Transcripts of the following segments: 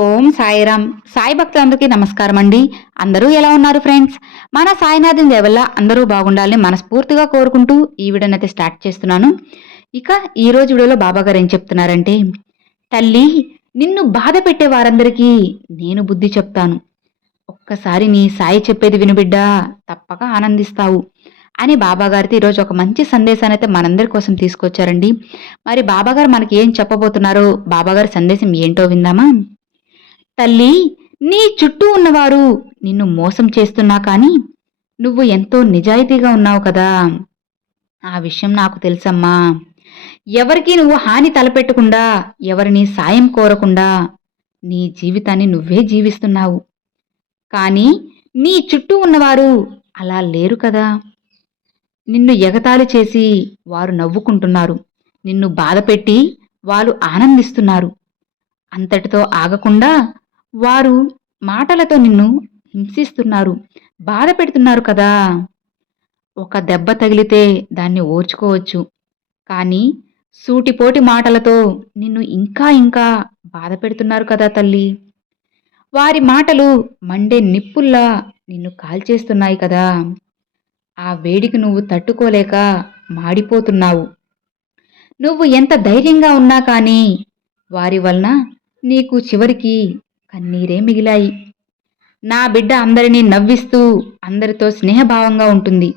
ఓం సాయిరామ్. సాయి భక్తులందరికీ నమస్కారం అండి. అందరూ ఎలా ఉన్నారు ఫ్రెండ్స్? మన సాయినాథం దేవల్ల అందరూ బాగుండాలని మనస్ఫూర్తిగా కోరుకుంటూ ఈ వీడియోని అయితే స్టార్ట్ చేస్తున్నాను. ఇక ఈ రోజు వీడియోలో బాబా గారు ఏం చెప్తున్నారంటే తల్లి నిన్ను బాధ పెట్టే వారందరికీ నేను బుద్ధి చెప్తాను. ఒక్కసారి నీ సాయి చెప్పేది వినుబిడ్డా తప్పక ఆనందిస్తావు అని బాబాగారితో ఈరోజు ఒక మంచి సందేశాన్ని అయితే మనందరి కోసం తీసుకొచ్చారండి. మరి బాబాగారు మనకి ఏం చెప్పబోతున్నారో బాబాగారి సందేశం ఏంటో విందామా? తల్లి నీ చుట్టూ ఉన్నవారు నిన్ను మోసం చేస్తున్నా కానీ నువ్వు ఎంతో నిజాయితీగా ఉన్నావు కదా. ఆ విషయం నాకు తెలుసమ్మా. ఎవరికి నువ్వు హాని తలపెట్టకుండా ఎవరిని సాయం కోరకుండా నీ జీవితాన్ని నువ్వే జీవిస్తున్నావు. కానీ నీ చుట్టూ ఉన్నవారు అలా లేరు కదా. నిన్ను ఎగతాళి చేసి వారు నవ్వుకుంటున్నారు. నిన్ను బాధపెట్టి వాళ్ళు ఆనందిస్తున్నారు. అంతటితో ఆగకుండా వారు మాటలతో నిన్ను హింసిస్తున్నారు. బాధ పెడుతున్నారు కదా. ఒక దెబ్బ తగిలితే దాన్ని ఓర్చుకోవచ్చు. కానీ సూటిపోటి మాటలతో నిన్ను ఇంకా ఇంకా బాధ పెడుతున్నారు కదా తల్లి. వారి మాటలు మండే నిప్పుల్లా నిన్ను కాల్చేస్తున్నాయి కదా. ఆ వేడికి నువ్వు తట్టుకోలేక మాడిపోతున్నావు. నువ్వు ఎంత ధైర్యంగా ఉన్నా కానీ వారి వలన నీకు చివరికి కన్నీరే మిగిలాయి. నా బిడ్డ అందరినీ నవ్విస్తూ అందరితో స్నేహభావంగా ఉంటుంది.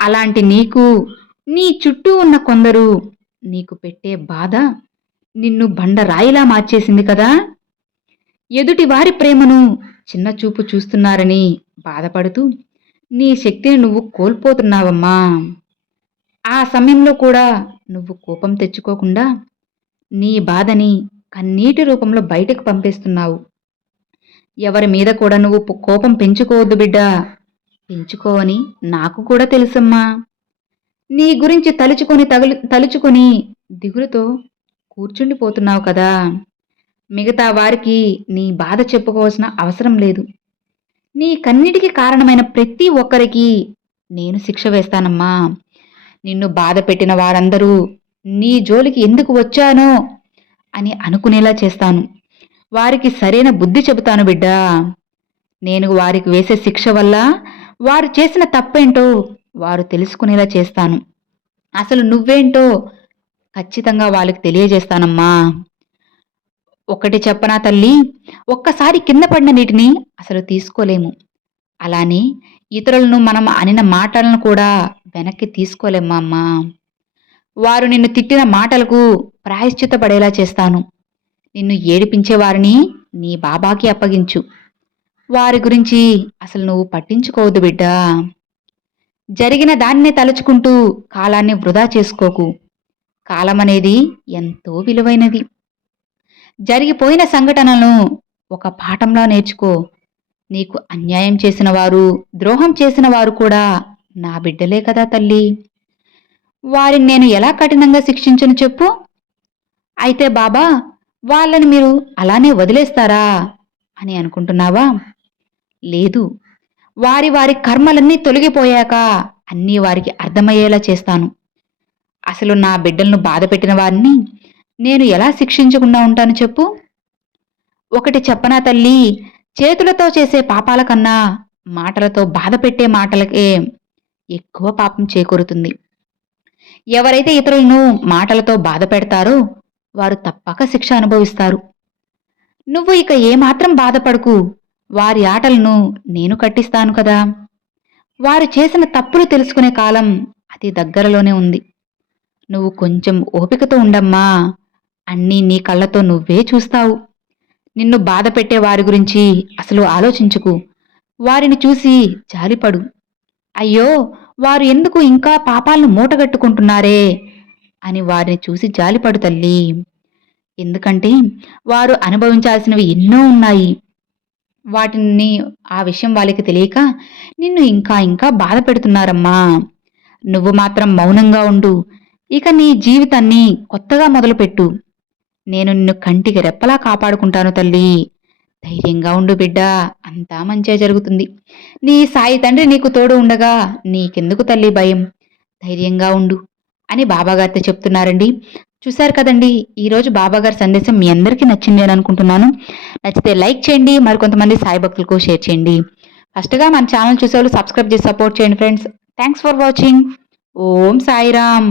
అలాంటి నీకు నీ చుట్టూ ఉన్న కొందరు నీకు పెట్టే బాధ నిన్ను బండరాయిలా మార్చేసింది కదా? ఎదుటి వారి ప్రేమను చిన్న చూపు చూస్తున్నారని బాధపడుతూ నీ శక్తిని నువ్వు కోల్పోతున్నావమ్మా. ఆ సమయంలో కూడా నువ్వు కోపం తెచ్చుకోకుండా నీ బాధని కన్నీటి రూపంలో బయటకు పంపిస్తున్నావు. ఎవరి మీద కూడా నువ్వు కోపం పెంచుకోవద్దు బిడ్డా. పెంచుకోవని నాకు కూడా తెలుసమ్మా. నీ గురించి తలుచుకొని తగులు తలుచుకొని దిగులుతో కూర్చుండిపోతున్నావు కదా. మిగతా వారికి నీ బాధ చెప్పుకోవాల్సిన అవసరం లేదు. నీ కన్నిటికి కారణమైన ప్రతి ఒక్కరికి నేను శిక్ష వేస్తానమ్మా. నిన్ను బాధ పెట్టిన వారందరూ నీ జోలికి ఎందుకు వచ్చానో అని అనుకునేలా చేస్తాను. వారికి సరైన బుద్ధి చెబుతాను బిడ్డా. నేను వారికి వేసే శిక్ష వల్ల వారు చేసిన తప్పేంటో వారు తెలుసుకునేలా చేస్తాను. అసలు నువ్వేంటో ఖచ్చితంగా వాళ్ళకి తెలియజేస్తానమ్మా. ఒకటి చెప్పనా తల్లి? ఒక్కసారి కింద పడిన నీటిని అసలు తీసుకోలేము. అలానే ఇతరులను మనం అనిన మాటలను కూడా వెనక్కి తీసుకోలేమ్మా అమ్మా? వారు నిన్ను తిట్టిన మాటలకు ప్రాయశ్చిత పడేలా చేస్తాను. నిన్ను ఏడిపించే వారిని నీ బాబాకి అప్పగించు. వారి గురించి అసలు నువ్వు పట్టించుకోవద్దు బిడ్డా. జరిగిన దాన్నే తలుచుకుంటూ కాలాన్ని వృధా చేసుకోకు. కాలం అనేది ఎంతో విలువైనది. జరిగిపోయిన సంఘటనలను ఒక పాఠంలా నేర్చుకో. నీకు అన్యాయం చేసిన వారు ద్రోహం చేసిన వారు కూడా నా బిడ్డలే కదా తల్లి. వారిని నేను ఎలా కఠినంగా శిక్షించను చెప్పు? అయితే బాబా వాళ్ళని మీరు అలానే వదిలేస్తారా? అని అనుకుంటున్నావా? లేదు. వారి వారి కర్మలన్నీ తొలగిపోయాక అన్నీ వారికి అర్థమయ్యేలా చేస్తాను. అసలు నా బిడ్డలను బాధ పెట్టిన వారిని నేను ఎలా శిక్షించకుండా ఉంటాను చెప్పు? ఒకటి చెప్పనా తల్లి చేతులతో చేసే పాపాల కన్నా మాటలతో బాధ పెట్టే మాటలకే ఎక్కువ పాపం చేకూరుతుంది. ఎవరైతే ఇతరులను మాటలతో బాధ పెడతారో వారు తప్పక శిక్ష అనుభవిస్తారు. నువ్వు ఇక ఏమాత్రం బాధపడకు. వారి ఆటలను నేను కట్టిస్తాను కదా. వారు చేసిన తప్పులు తెలుసుకునే కాలం అతి దగ్గరలోనే ఉంది. నువ్వు కొంచెం ఓపికతో ఉండమ్మా. అన్నీ నీ కళ్ళతో నువ్వే చూస్తావు. నిన్ను బాధ పెట్టే వారి గురించి అసలు ఆలోచించుకు. వారిని చూసి జాలిపడు. అయ్యో వారు ఎందుకు ఇంకా పాపాలను మూటగట్టుకుంటున్నారే? అని వారిని చూసి జాలిపడు తల్లి. ఎందుకంటే వారు అనుభవించాల్సినవి ఎన్నో ఉన్నాయి. వాటిని ఆ విషయం వాళ్ళకి తెలియక నిన్ను ఇంకా ఇంకా బాధ పెడుతున్నారమ్మా. నువ్వు మాత్రం మౌనంగా ఉండు. ఇక నీ జీవితాన్ని కొత్తగా మొదలుపెట్టు. నేను నిన్ను కంటికి రెప్పలా కాపాడుకుంటాను తల్లి. ధైర్యంగా ఉండు బిడ్డ అంతా మంచే జరుగుతుంది. నీ సాయి తండ్రి నీకు తోడు ఉండగా నీకెందుకు తల్లి భయం? ధైర్యంగా ఉండు అని బాబాగారితో చెప్తున్నారండి. చూశారు కదండి ఈరోజు బాబాగారి సందేశం మీ అందరికీ నచ్చింది అని అనుకుంటున్నాను. నచ్చితే లైక్ చేయండి మరికొంతమంది సాయి భక్తులకు షేర్ చేయండి. ఫస్ట్గా మన ఛానల్ చూసేవాళ్ళు సబ్స్క్రైబ్ చేసి సపోర్ట్ చేయండి friends. Thanks for watching. Om Sairam.